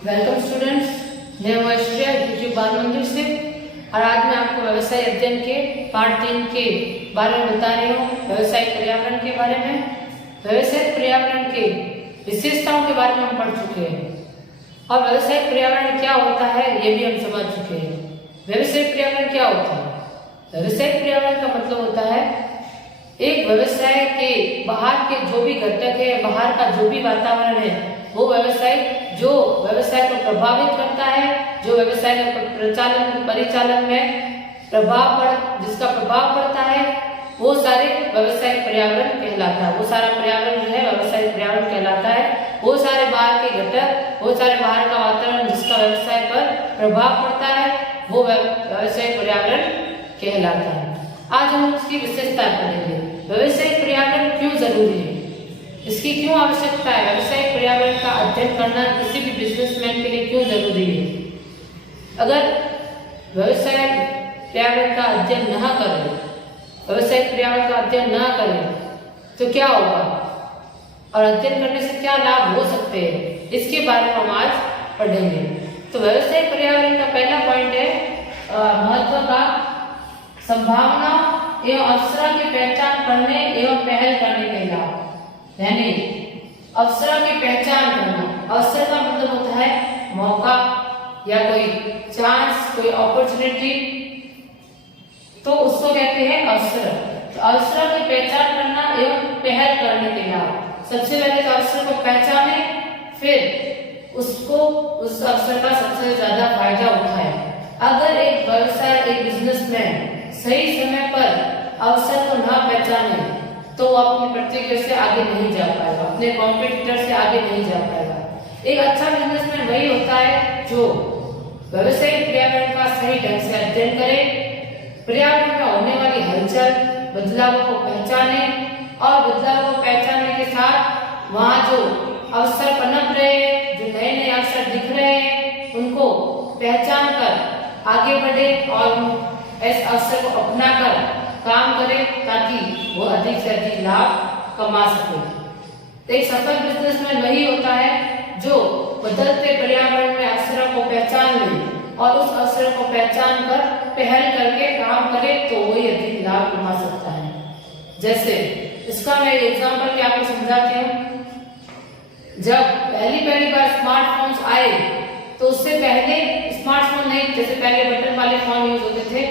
Welcome students, मैं हूँ Aishwarya YouTube बाल मंदिर से। और आज मैं आपको व्यवसाय अध्ययन के पार्ट 3 के बारे में बता रही हूँ। व्यवसाय पर्यावरण के बारे में, व्यवसाय पर्यावरण के विशेषताओं के बारे में हम पढ़ चुके हैं और व्यवसाय पर्यावरण क्या होता है ये भी हम समझ चुके हैं। व्यवसाय पर्यावरण क्या होता है? व्यवसाय पर्यावरण का मतलब होता है एक व्यवसाय के बाहर के जो भी घटक है, बाहर का जो भी वातावरण है, वो व्यवसाय जो व्यवसाय को प्रभावित करता है, जो व्यवसाय का परिचालन में जिसका प्रभाव पड़ता है, वो सारे व्यवसाय पर्यावरण कहलाता है। वो सारा पर्यावरण जो है व्यवसाय पर्यावरण कहलाता है। वो सारे बाहर के घटक, वो सारे बाहर का वातावरण जिसका व्यवसाय पर प्रभाव पड़ता है, वो व्यवसाय पर्यावरण कहलाता है। आज हम उसकी विशेषता पढ़ेंगे। व्यवसाय पर्यावरण क्यों जरूरी है, इसकी क्यों आवश्यकता है, व्यवसाय पर्यावरण का अध्ययन करना किसी भी बिजनेसमैन के लिए क्यों जरूरी है। अगर व्यवसाय पर्यावरण का अध्ययन न करें, व्यवसाय पर्यावरण का अध्ययन न करें तो क्या होगा और अध्ययन करने से क्या लाभ हो सकते हैं, इसके बारे में हम आज पढ़ेंगे। तो व्यवसाय पर्यावरण का पहला पॉइंट है महत्व का संभावना एवं अवसरों की पहचान करने एवं पहल करने के लाभ। यानी अवसरों की पहचान करना, अवसर का मतलब होता है मौका या कोई चांस, कोई अपॉर्चुनिटी, तो उसको कहते हैं अवसर। तो अवसरों की पहचान करना एवं पहल करने के लाभ। सबसे पहले तो अवसर को पहचाने, फिर उसको उस अवसर का सबसे ज्यादा फायदा उठाए। अगर एक व्यवसाय, एक बिजनेसमैन सही समय पर अवसर को न पहचाने तो वो अपने प्रतियोगियों से आगे नहीं जा पाएगा, अपने कॉम्पिटिटर से आगे नहीं जा पाएगा। एक अच्छा बिजनेसमैन वही होता है जो व्यवसायिक पर्यावरण का सही ढंग से अध्ययन करे, पर्यावरण में होने वाली हलचल, बदलावों को पहचाने और बदलावों को पहचानने के साथ वहाँ जो अवसर पनप रहे हैं, जो नए नए अवसर दिख रहे हैं, उनको पहचान कर आगे बढ़े और इस अवसर को अपनाकर काम करे ताकि वो अधिक से अधिक लाभ कमा सके। तो एक सफल बिजनेसमैन वही होता है जो बदलते पर्यावरण में अवसरों को पहचान ले और उस अवसर को पहचान कर पहल करके काम करे तो वही अधिक लाभ कमा सकता है। जैसे इसका मैं एग्जांपल के आपको समझाती हूँ। जब पहली बार स्मार्टफोन्स आए तो उससे पहले स्मार्टफोन नहीं, जैसे पहले बटन वाले फोन यूज होते थे,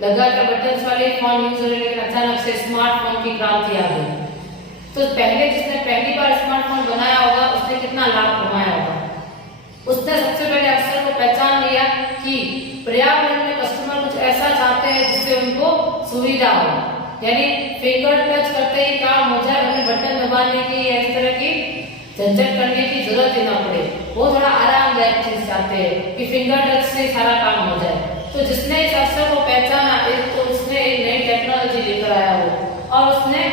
लगातार बटन वाले फोन यूज होने लगे, अचानक से स्मार्टफोन की क्रांति आ गई। तो पहले जिसने पहली बार स्मार्टफोन बनाया होगा उसने कितना लाभ कमाया होगा। उसने सबसे पहले अवसर को पहचान लिया कि पर्यावरण में कस्टमर कुछ ऐसा चाहते हैं जिससे उनको सुविधा हो, यानी फिंगर टच करते ही काम हो जाए, उन्हें बटन दबाने की या इस तरह की झंझट करने की जरूरत ही ना पड़े। वो थोड़ा आरामदायक चीज चाहते हैं कि फिंगर टच से सारा काम हो जाए। तो जिसने इस अवसर को पहचाना, एक तो उसने एक नई टेक्नोलॉजी लेकर आया हो और उसने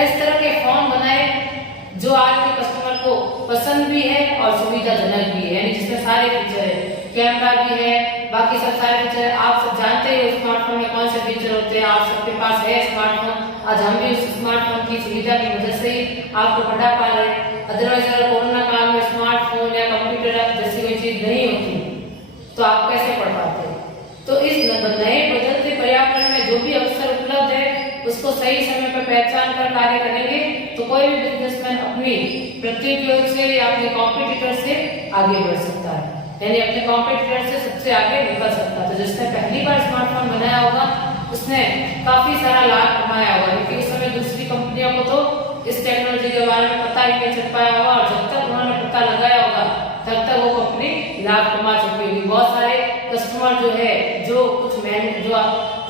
इस तरह के फोन बनाए जो आज के कस्टमर को पसंद भी है और सुविधाजनक भी है, यानी जिसमें सारे फीचर है, कैमरा भी है, बाकी सब सारे फीचर। आप सब जानते हैं स्मार्टफोन में कौन से फीचर होते हैं, आप सबके पास है स्मार्टफोन। आज हम भी उस स्मार्टफोन की सुविधा की वजह से ही आपको पढ़ा पा रहे हैं। अदरवाइज अगर कोरोना काल में स्मार्टफोन या कंप्यूटर जैसी कोई चीज नहीं होती तो आप कैसे पढ़ पाते? तो इस नए बदलते पर्यावरण में जो भी अवसर उपलब्ध है उसको सही समय पर पहचान कर कार्य करेंगे तो कोई भी बिजनेसमैन अपनी प्रतियोगियों से या अपने कॉम्पिटिटर से आगे बढ़ सकता है, यानी अपने कॉम्पिटिटर से सबसे आगे निकल सकता है। तो जिसने पहली बार स्मार्टफोन बनाया होगा उसने काफी सारा लाभ कमाया होगा, क्योंकि उस समय दूसरी कंपनियों को तो इस टेक्नोलॉजी के बारे में पता ही नहीं चल पाया होगा और जब तक उन्होंने पता लगाया होगा तब तक वो कंपनी लाभ कमा चुकी होगी। बहुत सारे कस्टमर जो है जो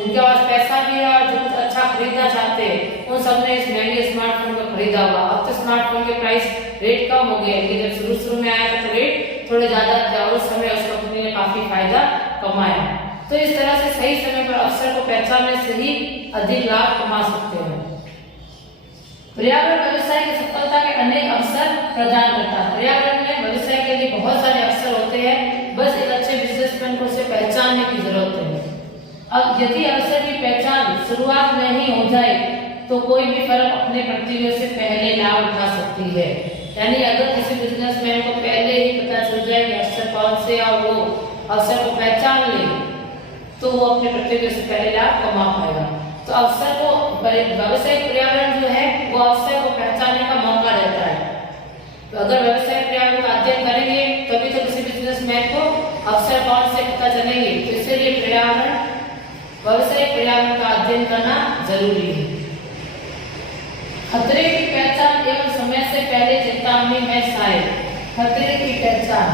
जिनके पास पैसा भी है और जो कुछ अच्छा खरीदना चाहते हैं उन सबने इस महंगे स्मार्टफोन को खरीदा होगा। अब तो स्मार्टफोन के प्राइस रेट कम हो गए, लेकिन जब शुरू में आया था तो रेट थोड़े ज्यादा थे और उस समय उस कंपनी ने काफी फायदा कमाया। तो इस तरह से सही समय पर अवसर को पहचानने से ही अधिक लाभ कमा सकते हैं। पर्यावरण व्यवसाय की सफलता के अनेक अवसर प्रदान करता है। पर्यावरण में व्यवसाय के लिए बहुत सारे अवसर होते हैं, बस एक अच्छे बिजनेसमैन को उसे पहचानने की जरूरत है। अब यदि अवसर की पहचान शुरुआत में ही हो जाए तो कोई भी फर्म अपने प्रतियोगियों से पहले लाभ उठा सकती है। यानी अगर किसी बिजनेसमैन को पहले ही पता चल जाए कि अवसर कौन से और वो अवसर को पहचान ले तो वो अपने प्रतियोगियों से पहले लाभ कमा पाएगा। तो अवसर को व्यवसायिक पर्यावरण जो है वो अवसर को पहचानने का मौका देता है। तो अगर व्यवसायिक पर्यावरण का अध्ययन करेंगे तभी तो किसी बिजनेसमैन को अवसर कौन से पता चलेंगे। तो इसलिए पर्यावरण व्यवसायिक पर्यावरण का अध्ययन करना जरूरी है। खतरे की पहचान एवं समय से पहले चेतावनी में सहायक। खतरे की पहचान,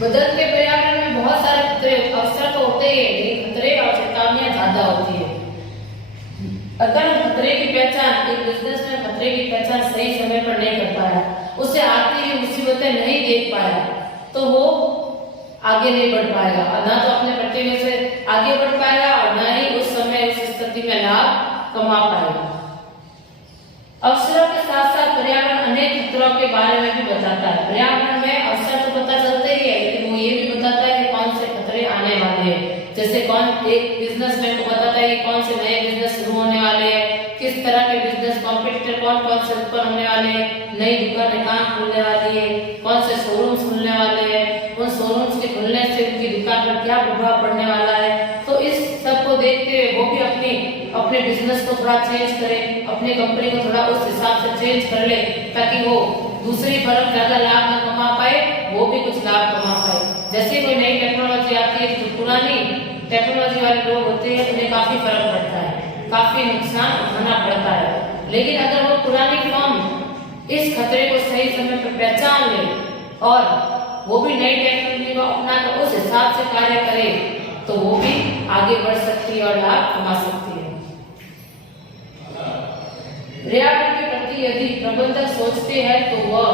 बदलते पर्यावरण में बहुत सारे खतरे अवसर तो होते ही है, लेकिन खतरे और चेतावनियां ज्यादा होती है। अगर खतरे की पहचान, एक बिजनेस में खतरे की पहचान सही समय पर नहीं कर पाया, उसे आती हुई मुसीबतें नहीं देख पाया, तो वो आगे नहीं बढ़ पाएगा और ना तो अपने प्रतियोगियों से आगे बढ़ पाएगा और ना ही उस समय उस स्थिति में लाभ कमा पाएगा। अवसरों के साथ साथ पर्यावरण अनेक खतरों के बारे में भी बताता है। पर्यावरण में अवसर तो पता चलते ही है, लेकिन वो ये भी बताता है कि कौन से खतरे आने वाले हैं। जैसे कौन एक बिजनेसमैन को बताता है कि कौन से नए बिजनेस शुरू होने वाले हैं, किस तरह के बिजनेस कॉम्पिटिटर कौन से उत्पन्न होने वाले हैं, नई दुकानें कहाँ खुलने वाली है, कौन से शोरूम्स खुलने वाले हैं, उन शोरूम्स के खुलने से उनकी दुकान पर क्या प्रभाव पड़ने वाला है। तो इस सब को देखते हुए वो भी अपने बिजनेस को थोड़ा चेंज करे, अपनी कंपनी को थोड़ा उस हिसाब से चेंज कर ले, ताकि वो दूसरी फर्म ज्यादा लाभ न कमा पाए, वो भी कुछ लाभ कमा पाए। जैसे कोई नई टेक्नोलॉजी आती है, जो पुरानी टेक्नोलॉजी वाले लोग होते हैं उन्हें काफी फर्क पड़ता है, काफी नुकसान उठाना पड़ता है। लेकिन अगर वो पुरानी फर्म इस खतरे को सही समय पर पहचान ले और वो भी नई टेक्नोलॉजी को अपनाकर उस हिसाब से कार्य करे, तो वो भी आगे बढ़ सकती है और लाभ कमा सकती है। पर्यावरण के प्रति यदि प्रबंधक सोचते हैं तो वह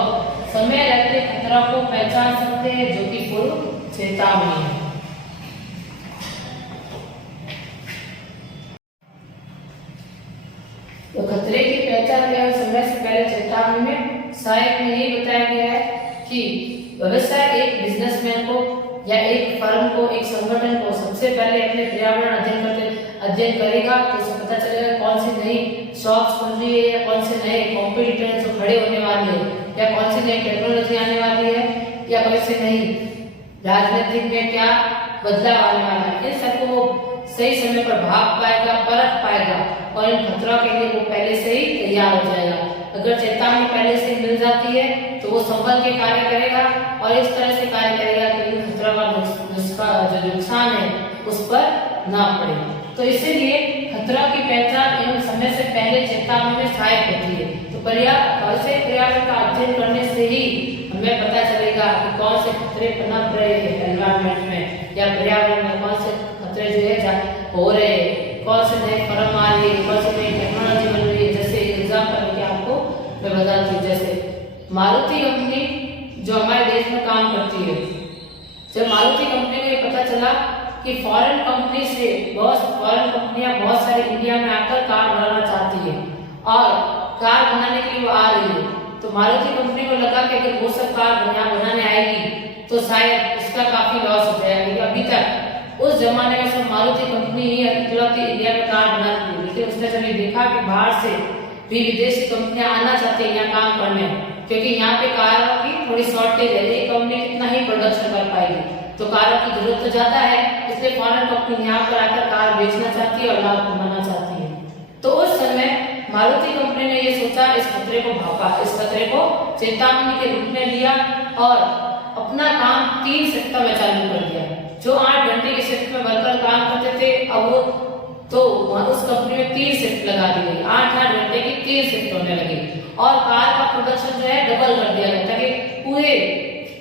समय रहते खतरा को पहचान सकते हैं, जो कि पूर्व चेतावनी है। तो खतरे की पहचान या समय से पहले चेतावनी में सहायक में यही बताया गया है कि व्यवसाय एक बिजनेसमैन को या एक फर्म को, एक संगठन को सबसे पहले अपने पर्यावरण अध्ययन करेगा तो उसे पता चलेगा कौन सी नई शॉप्स खुल रही है, या कौन से नए कॉम्पिटिटर्स जो खड़े होने वाले हैं, या कौन सी नई टेक्नोलॉजी आने वाली है, या कौन सी नई राजनीतिक में क्या बदलाव आने वाला है। इन सबको वो सही समय पर भाग पाएगा, परख पाएगा और इन खतरों के लिए वो पहले से ही तैयार हो जाएगा। अगर चेतावनी पहले से मिल जाती है तो वो संभल के कार्य करेगा और इस तरह से कार्य करेगा कि इन खतरों का जो नुकसान है उस पर ना पड़े। तो इसीलिए खतरा की पहचान एवं समय से पहले चेतावनी में सहायक होती है। तो पर्यावरण का अध्ययन करने से ही हमें पता चलेगा कि कौन से खतरे पनप रहे हैं एनवायरनमेंट में, या पर्यावरण में कौन से खतरे जो है हो रहे हैं, कौन से नए फर्म आ रही है, कौन से नई टेक्नोलॉजी बन रही है। जैसे एग्जाम्पल के आपको मैं बताती हूँ, जैसे मारुति कंपनी जो हमारे देश में काम करती है, जब मारुति कंपनी को ये पता चला कि फॉरेन कंपनियां बहुत सारी इंडिया में आकर कार बनाना चाहती है और कार बनाने के लिए वो आ रही है, तो मारुति कंपनी को लगा कि अगर वो सब कार बनाने आएगी तो शायद इसका काफी लॉस हो जाएगा। लेकिन अभी तक उस जमाने में सब मारुति कंपनी ही इकलौती इंडिया में कार बनाती थी, लेकिन उसने जब देखा कि बाहर से भी विदेशी कंपनियां आना चाहती है यहाँ काम करने, क्योंकि यहाँ पे कारों की थोड़ी शॉर्टेज है, एक कंपनी कितना ही प्रोडक्शन कर पाएगी, तो कारों की जरूरत तो ज्यादा है, इसलिए फॉरेन कंपनी यहाँ पर आकर कार बेचना चाहती है और लाभ कमाना चाहती है। तो उस समय मारुति कंपनी ने ये सोचा, इस खतरे को भापा, इस खतरे को चेतावनी के रूप में लिया और अपना काम 3 शिफ्टों में चालू कर दिया। जो 8 घंटे की शिफ्ट में वर्कर काम करते थे, अब वो तो उस कंपनी में 3 शिफ्ट लगा दी गई, 8-8 घंटे की 3 शिफ्ट होने लगी और कार का प्रोडक्शन जो है डबल कर दिया गया, ताकि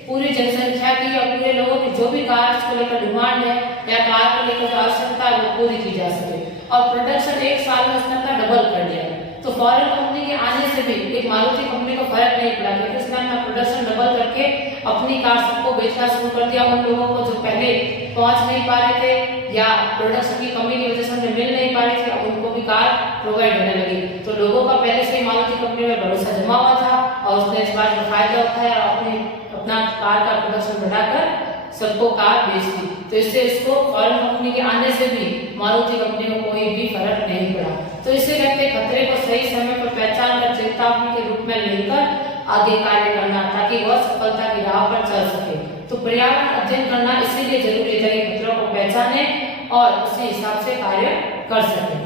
पूरी जनसंख्या की या पूरे लोगों की जो भी कार को लेकर डिमांड है या कार को लेकर आवश्यकता है वो पूरी की जा सके। और प्रोडक्शन 1 साल में उसने अपना डबल कर दिया। तो फॉरेन कंपनी के आने से भी एक मारुति कंपनी को फर्क नहीं पड़ा, क्योंकि उसने अपना प्रोडक्शन डबल करके अपनी कार सबको बेचना शुरू कर दिया। उन लोगों को जो पहले पहुंच नहीं पा रहे थे या प्रोडक्शन की कमी की वजह से उन्हें मिल नहीं पा रही थी, उनको भी कार प्रोवाइड होने लगी। तो लोगों का पहले से ही मारुति कंपनी में भरोसा जमा हुआ था और उसने इस बात का फायदा उठाया और अपना कार का प्रोडक्शन बढ़ाकर सबको कार बेच दी। तो इससे इसको फॉरेन कंपनी के आने से भी मारुति कंपनी को कोई भी फर्क नहीं पड़ा। तो इसे कहते हैं खतरे को सही समय पर पहचान कर चेतावनी के रूप में लेकर आगे कार्य करना ताकि वह सफलता की राह पर चल सके। तो पर्यावरण अध्ययन करना इसीलिए जरूरी है कि खतरों को पहचाने और उसी हिसाब से कार्य कर सके।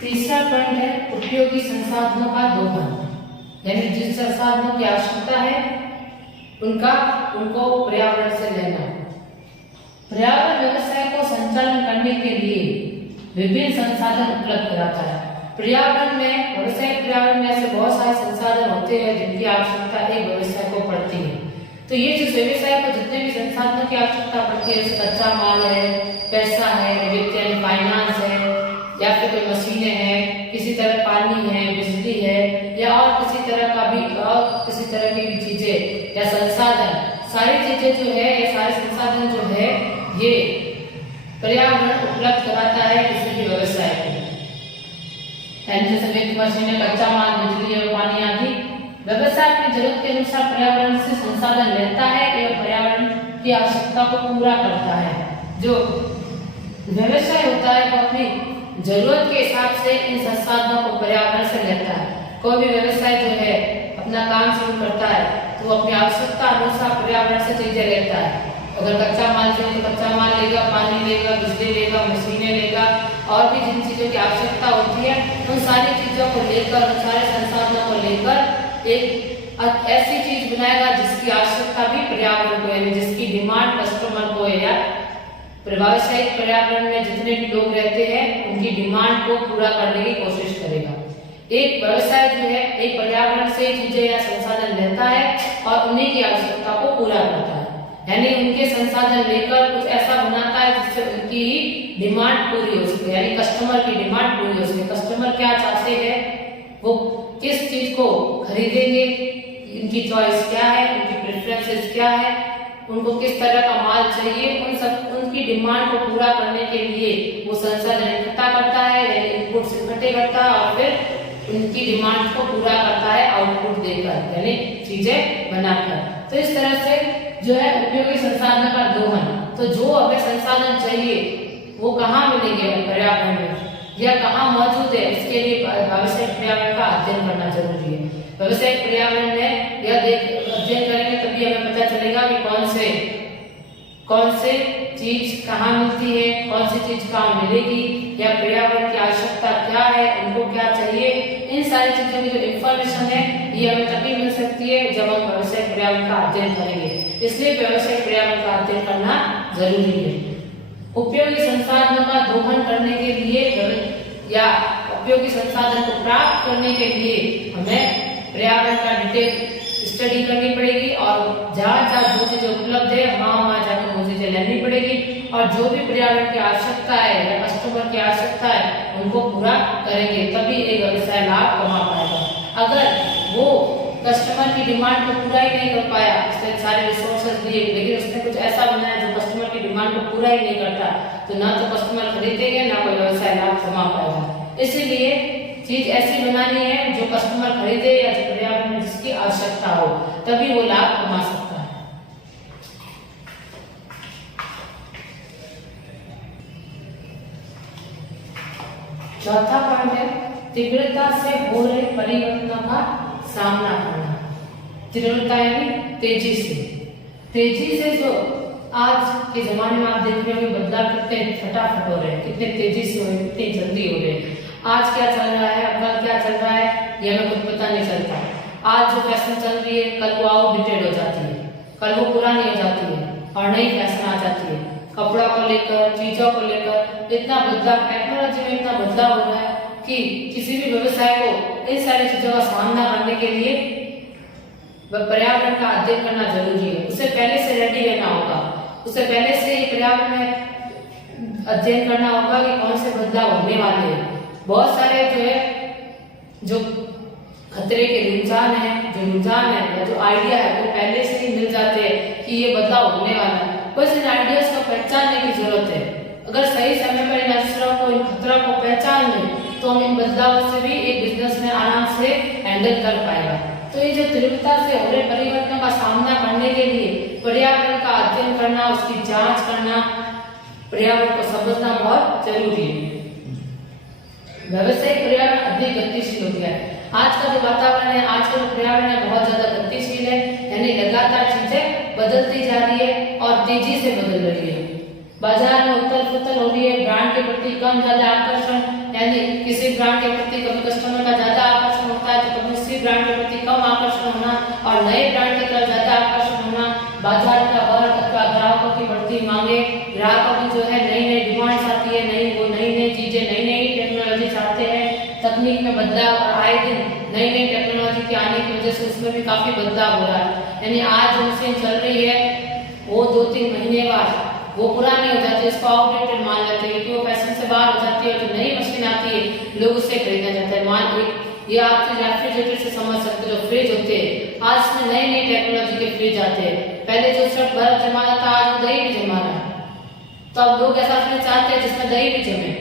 तीसरा पॉइंट है उपयोगी संसाधनों का दोहन, यानी जिन संसाधनों की आवश्यकता है उनको पर्यावरण से लेना। पर्यावरण व्यवसाय को संचालन करने के लिए विभिन्न संसाधन उपलब्ध कराता है। पर्यावरण में व्यवसायिक पर्यावरण में ऐसे बहुत सारे संसाधन होते हैं जिनकी आवश्यकता एक व्यवसाय को पड़ती है। तो ये जो व्यवसाय को जितने भी संसाधनों की आवश्यकता पड़ती है, जैसे कच्चा माल है, पैसा है, वित्त यानी फाइनेंस है, या फिर कोई मशीनें हैं, किसी तरह पानी है, बिजली है, या और किसी तरह की भी चीजें या संसाधन, सारी चीजें जो है, ये सारे संसाधन जो है ये पर्यावरण उपलब्ध कराता है किसी भी व्यवसाय को। जैसे वित्त, मशीनें, कच्चा माल, बिजली और पानी आदि। व्यवसाय अपनी जरूरत के अनुसार पर्यावरण से संसाधन लेता है एवं पर्यावरण की आवश्यकता को पूरा करता है। जो व्यवसाय होता है वो अपनी जरूरत के हिसाब से इन संसाधनों को पर्यावरण से लेता है। कोई भी व्यवसाय जो है अपना काम शुरू करता है तो वो अपनी आवश्यकता अनुसार पर्यावरण से चीजें लेता है। अगर कच्चा माल चाहिए तो कच्चा माल लेगा, पानी लेगा, बिजली लेगा, मशीनें लेगा, और भी जिन चीजों की आवश्यकता होती है उन सारी चीजों को लेकर, उन सारे संसाधनों को लेकर एक ऐसी चीज बनाएगा जिसकी आवश्यकता भी पर्यावरण को, यानी जिसकी डिमांड कस्टमर को है, या व्यावसायिक पर्यावरण में जितने भी लोग रहते हैं उनकी डिमांड को पूरा करने की कोशिश करेगा। एक व्यवसाय जो है एक पर्यावरण से चीजें या संसाधन लेता है और उन्हीं की आवश्यकता को पूरा करता है, यानी उनके संसाधन लेकर कुछ ऐसा बनाता है जिससे उनकी डिमांड पूरी हो सके, यानी कस्टमर की डिमांड पूरी हो सके। कस्टमर क्या चाहते हैं, वो किस चीज को खरीदेंगे, इनकी चॉइस क्या है, उनकी प्रेफरेंसेस क्या है, उनको किस तरह का माल चाहिए, उनकी डिमांड को पूरा करने के लिए वो संसाधन इकट्ठा करता है, यानी इनपुट्स इकट्ठे करता है और फिर उनकी डिमांड को पूरा करता है आउटपुट देकर, यानी चीजें बनाकर। तो इस तरह से जो है उपयोगी संसाधन का दोहन। तो जो हमें संसाधन चाहिए वो कहाँ मिलेंगे, पर्यावरण में, या कहाँ मौजूद है, इसके लिए व्यावसायिक पर्यावरण का अध्ययन करना जरूरी है। व्यावसायिक पर्यावरण में यह अध्ययन करेंगे तभी हमें पता चलेगा कि कौन से चीज कहाँ मिलती है, कौन सी चीज कहाँ मिलेगी, या पर्यावरण की आवश्यकता क्या है, उनको क्या चाहिए। इन सारी चीजों की जो इंफॉर्मेशन है ये हमें तभी मिल सकती है जब हम व्यावसायिक पर्यावरण का अध्ययन करेंगे। इसलिए व्यावसायिक पर्यावरण का अध्ययन करना जरूरी है। उपयोगी संसाधनों का दोहन करने के लिए या उपयोगी संसाधन को प्राप्त करने के लिए हमें पर्यावरण का डिटेल स्टडी करनी पड़ेगी, और जहाँ जो चीजें उपलब्ध है वहाँ जाकर वो चीजें लेनी पड़ेगी, और जो भी पर्यावरण की आवश्यकता है या कस्टमर की आवश्यकता है उनको पूरा करेंगे, तभी एक व्यवसाय लाभ कमा पाएगा। अगर वो कस्टमर की डिमांड को पूरा ही नहीं कर पाया, उसने सारे रिसोर्सेज दिए लेकिन उसने कुछ ऐसा बनाया जो कस्टमर की डिमांड को पूरा ही नहीं करता, तो ना तो कस्टमर खरीदेंगे ना कोई व्यवसाय लाभ कमा पाएगा। इसीलिए चीज ऐसी बनानी है जो कस्टमर खरीदे या जो पर्यावरण में जिसकी आवश्यकता हो, तभी वो लाभ कमा सकता है। चौथा पॉइंट है तीव्रता से हो रहे परिवर्तनों का सामना करना। तीव्रता यानी तेजी से जो आज के जमाने में आप देख रहे हो कि बदलाव कितने फटाफट हो रहे हैं, कितने तेजी से हो रहे हैं, कितनी जल्दी हो रहे हैं। आज क्या चल रहा है, कल क्या चल रहा है, ये हमें कुछ पता नहीं चलता। आज जो फैशन चल रही है कल वो आउटडेटेड हो जाती है, कल वो पुरानी हो जाती है और नई फैशन आ जाती है। कपड़ा को लेकर, चीजों को लेकर इतना बदलाव, टेक्नोलॉजी में इतना बदलाव हो रहा है कि किसी भी व्यवसाय को इन सारी चीजों का सामना करने के लिए पर्यावरण का अध्ययन करना जरूरी है। उससे पहले से रेडी रहना होगा, उससे पहले से पर्यावरण में अध्ययन करना होगा कि कौन से बदलाव होने वाले हैं। बहुत सारे जो खतरे के रुझान है, जो आइडिया है वो पहले से ही मिल जाते हैं कि ये बदलाव होने वाला है। बस इन आइडियाज को पहचानने की जरूरत है। अगर सही समय पर इन असरों को, इन खतरों को पहचान लें तो हम इन बदलावों से भी एक बिजनेस में आराम से हैंडल कर पाएगा। तो ये जो तीव्रता से हो रहे परिवर्तनों का सामना करने के लिए पर्यावरण का अध्ययन करना, उसकी जांच करना, पर्यावरण को समझना बहुत जरूरी है। व्यावसायिक पर्यावरण अधिक गतिशील हो गया है। आज का जो वातावरण है, आज का जो पर्यावरण है बहुत ज्यादा गतिशील है, यानी लगातार चीजें बदलती जा रही है और तेजी से बदल रही है। बाजार में उथल पुथल हो रही है, ब्रांड के प्रति कम ज्यादा आकर्षण, यानी किसी ब्रांड के प्रति कभी कस्टमर का ज्यादा आकर्षण होता है तो कभी दूसरी ब्रांड के प्रति कम आकर्षण होना और नए ब्रांड की तरफ ज्यादा आकर्षण होना। बाजार का वर्ग अथवा ग्राहकों की बढ़ती मांगे, ग्राहकों की जो है नई नई डिमांड्स आती है, वो नई नई चीजें, नई नई टेक्नोलॉजी चाहते हैं, तकनीक में बदलाव और आए दिन नई नई टेक्नोलॉजी के आने की वजह से उसमें भी काफी बदलाव हो रहा है। यानी आज जो मशीन चल रही है वो 2-3 महीने बाद वो पुरानी हो जाती है, इसको आउटडेटेड मान लेते हैं क्योंकि वो फैशन से बाहर हो जाती है। जो नई मशीन आती है लोग उससे खरीदना चाहते हैं। मान ये आप रेफ्रिजरेटर से समझ सकते हो, जो फ्रिज होते हैं आज में नई नई टेक्नोलॉजी के फ्रिज आते हैं। पहले जो सिर्फ बर्फ जमा था, आज वो दही भी जमा रहा है। तो अब लोग ऐसा फ्रिज चाहते हैं जिसमें दही भी जमे।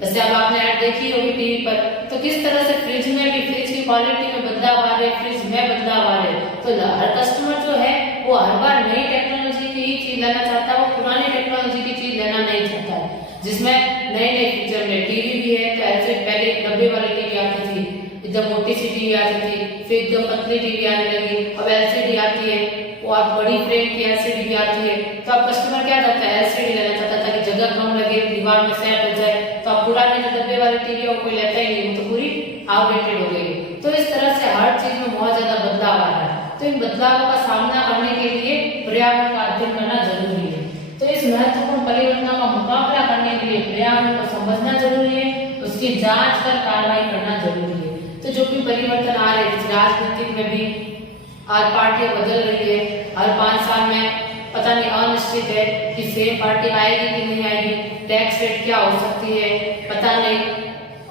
जैसे अब आपने ऐड देखी होगी टीवी पर, तो किस तरह से फ्रिज में भी फ्रिज की क्वालिटी में बदलाव आ रहे, फ्रिज में बदलाव आ रहे। तो हर कस्टमर जो है वो हर बार नई टेक्नोलॉजी की ही चीज लेना चाहता है, वो पुरानी टेक्नोलॉजी की चीज लेना नहीं चाहता है। जिसमें नई नई फीचर में टीवी भी है, तो ऐसे पहले 90 वाली टीवी आती थी, एकदम मोटी सी टीवी आती थी, फिर एकदम पतली टीवी आने लगी, अब एलसीडी आती है और बड़ी फ्रेम की एलसीडी भी आती है। तो अब कस्टमर क्या चाहता है, एलसीडी लेना चाहता है ताकि जगह कम लगे, दीवार में सेट हो जाए। तो अब पुराने जो 90 वाली टीवी है वो कोई लेता ही नहीं, वो तो पूरी आउटडेटेड हो गई। तो इस तरह से हर चीज में बहुत ज्यादा बदलाव आ रहा है। तो इन बदलावों का सामना करने के लिए पर्यावरण का अध्ययन करना जरूरी है। तो इस महत्वपूर्ण परिवर्तनों का मुकाबला करने के लिए पर्यावरण को समझना जरूरी है, उसकी जांच कर कार्रवाई करना जरूरी है। तो जो भी परिवर्तन आ रहे हैं, राजनीतिक में भी आज पार्टियां बदल रही है, हर 5 साल में पता नहीं अनिश्चित है कि सेम पार्टी आएगी कि नहीं आएगी, टैक्स रेट क्या हो सकती है पता नहीं,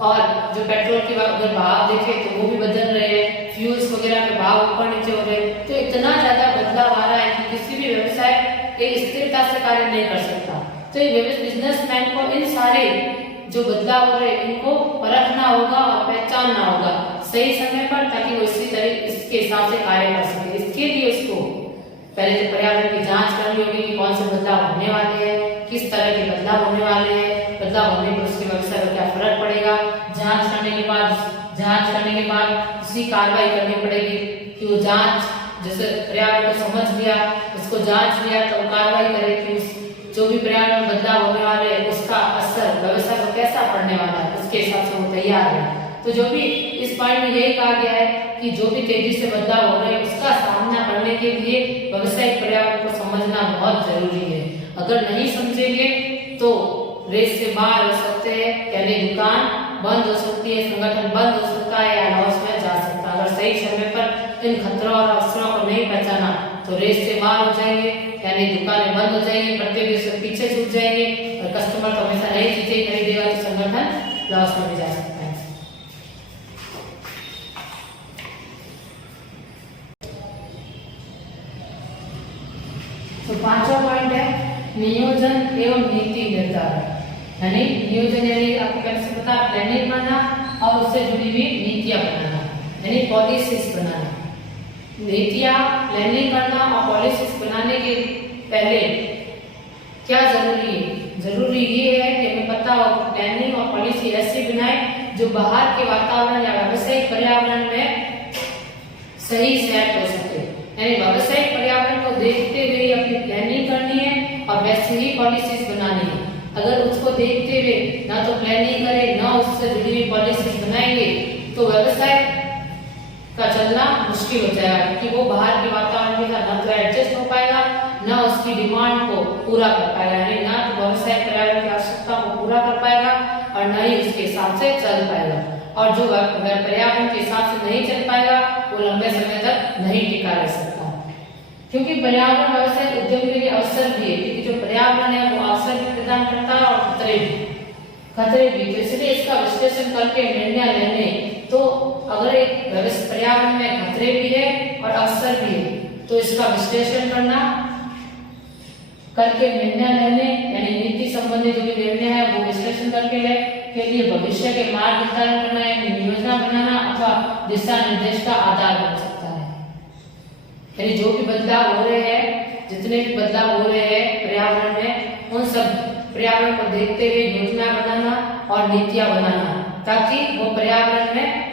और जो पेट्रोल के अगर भाव देखे तो वो भी बदल रहे हैं, फ्यूल्स वगैरह के भाव ऊपर नीचे हो रहे हैं। तो इतना ज्यादा बदलाव आ रहा है कि किसी भी व्यवसाय एक स्थिरता से कार्य नहीं कर सकता। तो ये बिजनेसमैन को इन सारे जो बदलाव हो रहे हैं इनको परखना होगा और पहचानना होगा सही समय पर, ताकि वो इसी तरह इसके हिसाब से कार्य कर सके। इसके लिए उसको पहले तो पर्यावरण की जांच करनी होगी कि कौन से बदलाव होने वाले हैं, किस तरह के बदलाव होने वाले हैं, बदलाव होने पर उसके व्यवसाय पर क्या फर्क पड़ेगा। जांच करने के बाद उसकी कार्रवाई करनी पड़ेगी कि वो जांच, जैसे पर्यावरण को समझ लिया, उसको जांच लिया तो कार्रवाई करे कि जो भी पर्यावरण में बदलाव होने वाले हैं उसका असर व्यवसाय पर कैसा पड़ने वाला है, उसके हिसाब से वो तैयार है। तो जो भी इस पॉइंट में यही कहा गया है कि जो भी तेजी से बदलाव हो रहे हैं उसका सामना करने के लिए व्यवसायिक पर्यावरण को समझना बहुत जरूरी है। अगर नहीं समझेंगे तो रेस से बाहर हो सकते हैं, यानी दुकान बंद हो सकती है, संगठन बंद हो सकता है या लॉस में जा सकता है। अगर सही समय पर इन खतरों और अवसरों को नहीं पहचाना तो रेस से बाहर हो जाएंगे, यानी दुकानें बंद हो जाएंगी, प्रतियोगी से पीछे छूट जाएंगे और कस्टमर तो हमेशा नई चीजें खरीदेगा तो संगठन लॉस में भी जा सकता है। तो 5वां पॉइंट है नियोजन एवं नीति निर्धारण। यानी नियोजन यानी आपको कैसे पता, प्लानिंग करना और उससे जुड़ी हुई नीतियां बनाना, यानी पॉलिसीज बनाना। नीतियां, प्लानिंग करना और पॉलिसीज बनाने के पहले क्या जरूरी है? जरूरी ये है कि हमें पता हो प्लानिंग और पॉलिसी ऐसी बनाए जो बाहर के वातावरण या व्यावसायिक पर्यावरण में सही सेट हो सके। यानी व्यावसायिक पर्यावरण को देखते हुए अपनी प्लानिंग करनी है और वैसे ही पॉलिसीज बनानी है। अगर उसको देखते हुए ना तो प्लानिंग करें ना उससे जुड़ी हुई पॉलिसीज बनाएंगे तो व्यवसाय का चलना मुश्किल हो जाएगा, क्योंकि वो बाहर के वातावरण के साथ ना तो एडजस्ट हो पाएगा ना उसकी डिमांड को पूरा कर पाएगा, यानी ना तो व्यवसाय पर्यावरण की आवश्यकता को पूरा कर पाएगा और न ही उसके हिसाब से चल पाएगा। और जो अगर पर्यावरण के हिसाब से नहीं चल पाएगा वो लंबे समय तक नहीं टिका रह सकता, क्योंकि पर्यावरण व्यवसाय उद्यम के लिए अवसर भी है, क्योंकि जो पर्यावरण है वो अवसर भी प्रदान करता है और खतरे भी। तो इसलिए इसका विश्लेषण करके निर्णय लेने, तो अगर एक पर्यावरण में खतरे भी है और अवसर भी है तो इसका विश्लेषण करना करके निर्णय लेने, यानी नीति संबंधी जो भी निर्णय है वो विश्लेषण करके ले के लिए भविष्य के मार्ग निर्धारण करना, यानी योजना बनाना अथवा दिशा निर्देश का आधार बन सकता है। यानी जो भी बदलाव हो रहे हैं, जितने भी बदलाव हो रहे हैं पर्यावरण में, उन सब पर्यावरण को देखते हुए योजना बनाना और नीतियां बनाना, ताकि वो पर्यावरण में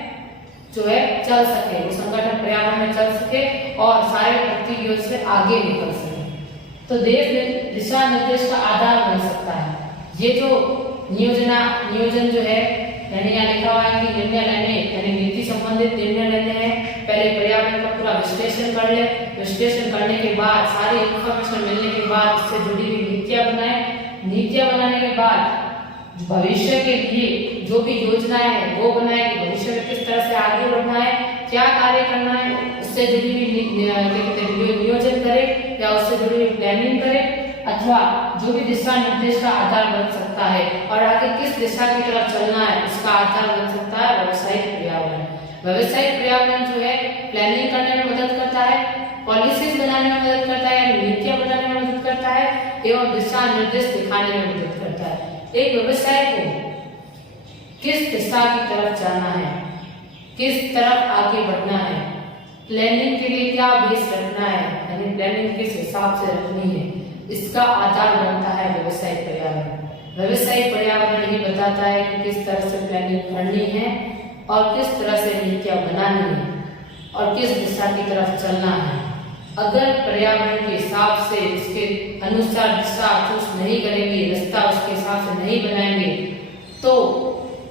जो है चल सके, वो संगठन पर्यावरण में चल सके और सारे व्यक्ति से आगे निकल सके। तो देश में दिशा निर्देश का आधार बन सकता है। ये जो नियोजन जो है, यानी यहाँ लिखा हुआ है कि निर्णय लेने यानी नीति संबंधित निर्णय लेने हैं। पहले पर्यावरण का पूरा विश्लेषण कर ले, विश्लेषण करने के बाद सारी इंफॉर्मेशन मिलने के बाद उससे जुड़ी हुई नीतियां बनाए, नीतियां बनाने के बाद भविष्य के लिए जो भी योजनाएं है वो बनाए कि भविष्य में किस तरह से आगे बढ़ना है, क्या कार्य करना है, उससे जुड़ी हुई नियोजन करे या उससे जुड़ी हुई प्लानिंग करे, अथवा जो भी दिशा निर्देश का आधार बन सकता है और आगे किस दिशा की तरफ चलना है उसका आधार बन सकता है व्यावसायिक पर्यावरण। व्यावसायिक पर्यावरण जो है प्लानिंग करने में मदद करता है, पॉलिसीज बनाने में मदद करता है, नीतियां बनाने में मदद करता है एवं दिशा निर्देश दिखाने में मदद करता है। एक व्यवसाय को किस दिशा की तरफ जाना है, किस तरफ आगे बढ़ना है, प्लानिंग के लिए क्या बेस रखना है, यानी प्लानिंग किस हिसाब से रखनी है, इसका आधार बनता है व्यवसायिक पर्यावरण। व्यवसायिक पर्यावरण ही बताता है कि किस तरह से प्लानिंग करनी है और किस तरह से नीतियां बनानी है और किस दिशा की तरफ चलना है। अगर पर्यावरण के हिसाब से उसके अनुसार दिशा चूज नहीं करेंगे, रास्ता उसके हिसाब से नहीं बनाएंगे, तो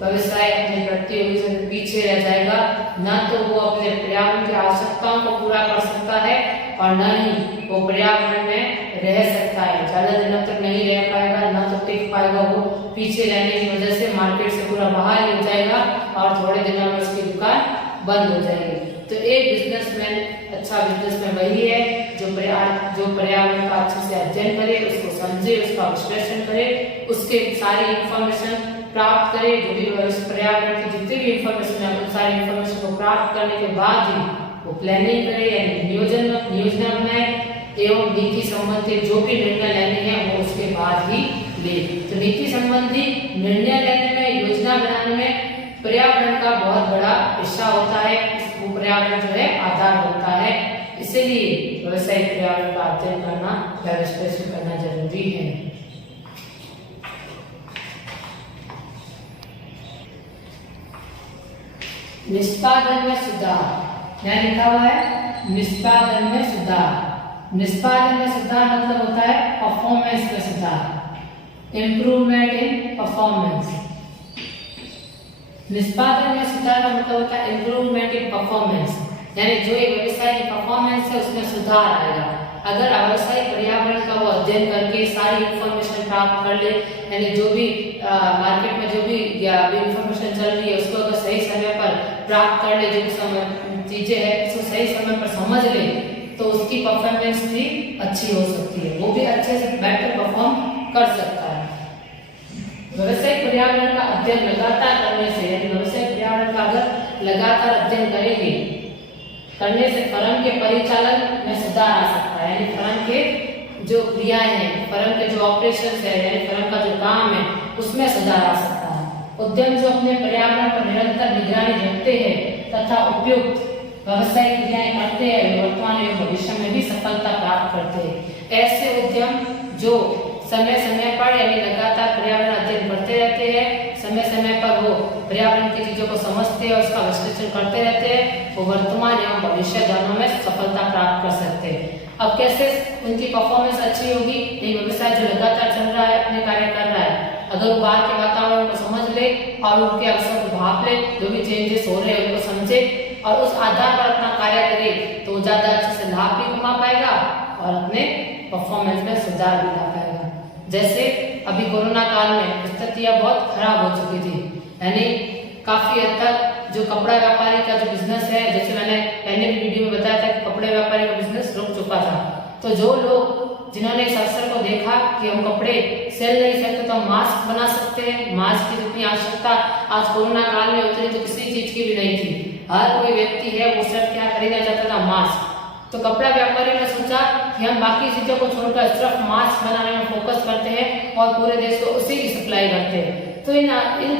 व्यवसाय अपने प्रतियोगी से पीछे रह जाएगा। न तो वो अपने पर्यावरण की आवश्यकताओं को पूरा कर सकता है और न ही वो पर्यावरण में रह सकता है, ज्यादा दिनों तक नहीं रह पाएगा, न तो टिक पाएगा। वो पीछे रहने की वजह से मार्केट से पूरा बाहर हो जाएगा और थोड़े दिनों में उसकी दुकान बंद हो जाएगी। तो एक बिजनेसमैन, अच्छा बिजनेसमैन वही है जो पर्यावरण का अच्छे से अध्ययन करे, उसको समझे, उसका विश्लेषण करे, उसके सारी इंफॉर्मेशन प्राप्त करे, जो भी पर्यावरण की जितनी भी इंफॉर्मेशन है उन सारी इंफॉर्मेशन को प्राप्त करने के बाद ही वो प्लानिंग करे यानी योजना बनाए एवं नीति संबंधी जो भी निर्णय लेने हैं वो उसके बाद ही ले। तो नीति संबंधी निर्णय लेने में, योजना बनाने में पर्यावरण का बहुत बड़ा हिस्सा होता है। वो पर्यावरण जो है आधार बनता है, इसीलिए व्यावसायिक पर्यावरण का अध्ययन करना या विश्लेषण करना जरूरी है। निष्पादन में सुधार, यहाँ लिखा हुआ है निष्पादन में सुधार। निष्पादन में सुधार मतलब होता है परफॉर्मेंस में सुधार, इम्प्रूवमेंट इन परफॉर्मेंस। निष्पादन में सुधार का मतलब होता है इम्प्रूवमेंट इन परफॉर्मेंस, यानी जो एक व्यवसाय की परफॉर्मेंस है उसमें सुधार आएगा। अगर व्यवसायिक पर्यावरण का वो अध्ययन करके सारी इंफॉर्मेशन प्राप्त कर ले, यानी जो भी मार्केट में जो भी इंफॉर्मेशन चल रही है उसको अगर सही समय पर प्राप्त कर ले, जो भी चीजें है उसको सही समय पर समझ ले, तो उसकी परफॉर्मेंस भी अच्छी हो सकती है, वो भी अच्छे से बेटर परफॉर्म कर सकता है। व्यवसायिक पर्यावरण का अध्ययन लगातार करने से, यानी व्यवसायिक पर्यावरण का अगर लगातार अध्ययन करेंगे करने से फर्म के परिचालन में सुधार आ सकता है, यानी फर्म के जो क्रियाएं हैं, फर्म के जो ऑपरेशन है, यानी फर्म का जो काम है उसमें सुधार आ सकता है। उद्यम जो अपने पर्यावरण पर निरंतर निगरानी रखते हैं तथा उपयुक्त व्यवसायिक क्रियाएं करते हैं, वर्तमान एवं भविष्य में भी सफलता प्राप्त करते हैं। ऐसे उद्यम जो समय समय पर यानी लगातार पर्यावरण अध्ययन करते रहते हैं, समय समय पर वो पर्यावरण की चीजों को समझते हैं और उसका विश्लेषण करते रहते हैं, वो वर्तमान एवं भविष्य दोनों में सफलता प्राप्त कर सकते हैं। अब कैसे उनकी परफॉर्मेंस अच्छी होगी? नहीं, व्यवसाय जो लगातार चल रहा है, अपने कार्य कर रहा है, अगर वो बाहर के वातावरण को समझ ले और उनके अवसर को भाप ले, जो भी चेंजेस हो रहे हैं उनको समझे और उस आधार पर अपना कार्य करे, तो ज्यादा अच्छे से लाभ भी कमा पाएगा और अपने परफॉर्मेंस में सुधार भी ला पाएगा। जैसे अभी कोरोना काल में स्थितियां बहुत खराब हो चुकी थी, यानी काफी हद तक जो कपड़ा व्यापारी का जो बिजनेस है, जैसे मैंने पहले भी वीडियो में बताया था कि कपड़े व्यापारी का बिजनेस रुक चुका था, तो जो लोग जिन्होंने इस अवसर को देखा कि हम कपड़े सेल नहीं सकते तो हम मास्क बना सकते हैं, मास्क की जितनी आवश्यकता आज कोरोना काल में उतनी तो किसी चीज की भी नहीं थी, हर कोई व्यक्ति है वो सिर्फ क्या खरीदना चाहता था, मास्क। तो कपड़ा व्यापारी ने सोचा कि हम बाकी चीजों को छोड़कर सिर्फ मास्क बनाने में फोकस करते हैं और पूरे देश को उसी की सप्लाई करते हैं। तो इन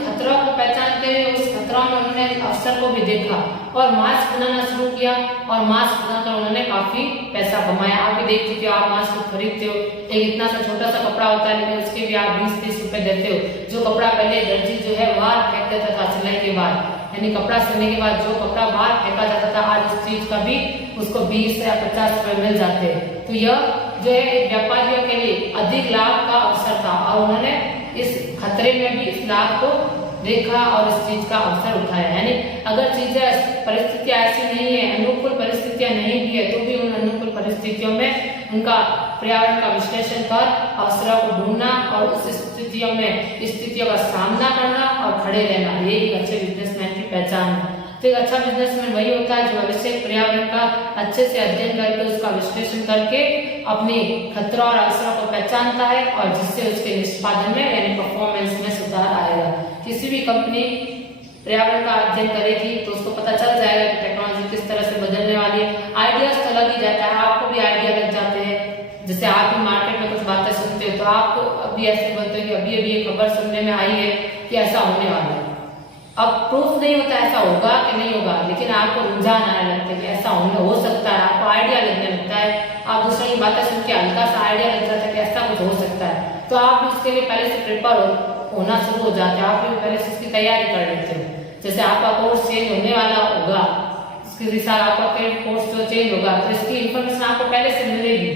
खतरों को पहचानते हुए उस खतरों में उन्होंने अवसर को भी देखा और मास्क बनाना शुरू किया और मास्क बनाकर उन्होंने काफी पैसा कमाया। आप भी देख चुके हो, आप मास्क खरीदते हो, एक इतना सा छोटा सा कपड़ा होता है लेकिन उसके भी आप 20-30 रुपए देते हो। जो कपड़ा पहले दर्जी जो है बाहर फेंक देता था सिलाई के बाद, यानी कपड़ा सिलने के बाद जो कपड़ा बाहर फेंका जाता था, आज उस चीज का भी उसको 20 या 50 रुपए मिल जाते हैं। तो यह जो है एक व्यापारियों के लिए अधिक लाभ का अवसर था और उन्होंने इस खतरे में भी इस लाभ को देखा और इस चीज का अवसर उठाया। यानी अगर चीजें परिस्थितियां ऐसी नहीं है, अनुकूल परिस्थितियां नहीं भी है, तो भी उन अनुकूल परिस्थितियों में उनका पर्यावरण का विश्लेषण कर अवसरों को ढूंढना और उस स्थितियों का सामना करना और खड़े रहना, ये एक अच्छे बिजनेसमैन की पहचान है। तो एक अच्छा बिजनेसमैन वही होता है जो भविष्य पर्यावरण का अच्छे से अध्ययन करके उसका विश्लेषण करके अपनी खतरों और अवसरों को पहचानता है और जिससे उसके निष्पादन में यानी परफॉर्मेंस में सुधार आएगा। किसी भी कंपनी पर्यावरण का अध्ययन करेगी तो उसको पता चल जाएगा कि टेक्नोलॉजी किस तरह से बदलने वाली है। आइडियाज तो लग ही जाता है, आपको भी आइडिया लग जाते हैं। जैसे आप भी मार्केट में कुछ बातें सुनते हो तो आपको अभी ऐसे बोलते हो कि अभी अभी ये खबर सुनने में आई है कि ऐसा होने वाला है। अब प्रूफ नहीं होता ऐसा होगा कि नहीं होगा, लेकिन आपको रुझान आने लगता है कि ऐसा हो सकता है, आपको आइडिया लगने लगता है। आप दूसरों की बातें सुन के हल्का सा आइडिया लग जाता है कि ऐसा कुछ हो सकता है, तो आप भी उसके लिए पहले से प्रिपेयर होना शुरू हो जाते हैं, आप भी पहले से उसकी तैयारी कर लेते हो। जैसे आपका कोर्स चेंज होने वाला होगा, इसके अनुसार आपका कोर्स जो चेंज होगा तो इसकी इन्फॉर्मेशन आपको पहले से मिलेगी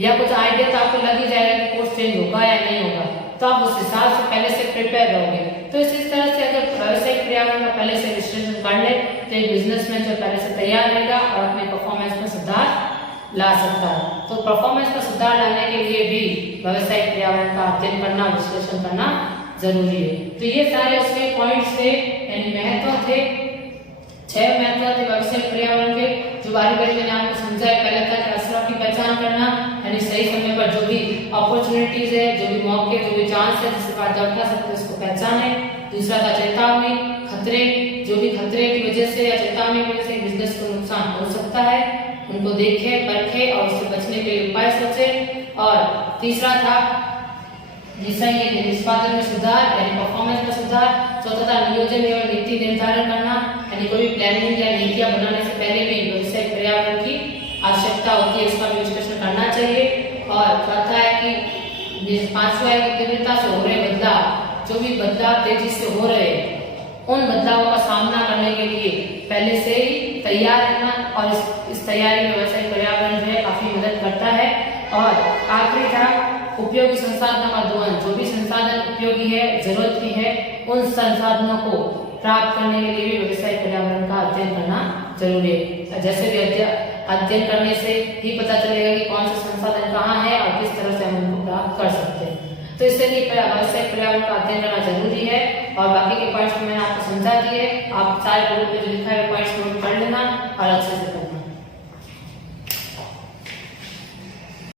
या कुछ आइडिया तो आपको लग ही जाएगा कि कोर्स चेंज होगा या नहीं होगा, तो आप उस हिसाब से पहले से प्रिपेयर रहोगे। तो इसी तरह से अगर व्यावसायिक पर्यावरण का पहले से विश्लेषण कर ले तो एक बिजनेसमैन जो पहले से तैयार रहेगा और अपने परफॉर्मेंस में सुधार ला सकता है। तो परफॉर्मेंस में सुधार लाने के लिए भी व्यावसायिक पर्यावरण का अध्ययन करना, विश्लेषण करना जरूरी है। तो ये सारे उसके पॉइंट्स थे, यानी महत्व थे, 6 महत्व थे व्यावसायिक पर्यावरण के, जो बारी बारी मैंने आपको समझाया। पहले था कि असरों की पहचान करना, यानी सही समय पर जो भी अपॉर्चुनिटीज है, जो भी मौके, जो भी चांस है जिससे फायदा उठा सकते हैं उसको पहचाने। दूसरा था चेतावनी, खतरे, जो भी खतरे की वजह से या चेतावनी की वजह से बिजनेस को नुकसान हो सकता है, उनको देखे, परखे और उससे बचने के लिए उपाय सोचे। और तीसरा था निष्पादन में सुधार यानी परफॉर्मेंस में सुधार। चौथा था नियोजन एवं नीति निर्धारण करना, यानी कोई भी प्लानिंग या नीतियां बनाने से पहले भी व्यावसायिक पर्यावरण की आवश्यकता होती है, इसका भी विश्लेषण करना चाहिए। और चौथा है कि पांचवा है कि तीव्रता से हो रहे बदलाव, जो भी बदलाव तेजी से हो रहे उन बदलावों का सामना करने के लिए पहले से ही तैयार रहना, और इस तैयारी में व्यावसायिक पर्यावरण जो है काफी मदद करता है। और आखिरी था उपयोगी संसाधनों का दोहन, जो भी संसाधन उपयोगी है, जरूरत की है, उन संसाधनों को प्राप्त करने के लिए भी व्यावसायिक पर्यावरण का अध्ययन करना जरूरी है। जैसे भी अध्ययन करने से ही पता चलेगा कि कौन से संसाधन कहाँ है और किस तरह से हम उनको प्राप्त कर सकते हैं। तो इससे लिए व्यावसायिक पर्यावरण का अध्ययन करना जरूरी है। और बाकी के पॉइंट्स मैंने आपको समझा दिए, आप सारे ग्रुप में जो लिखा है पॉइंट्स नोट कर लेना और अच्छे से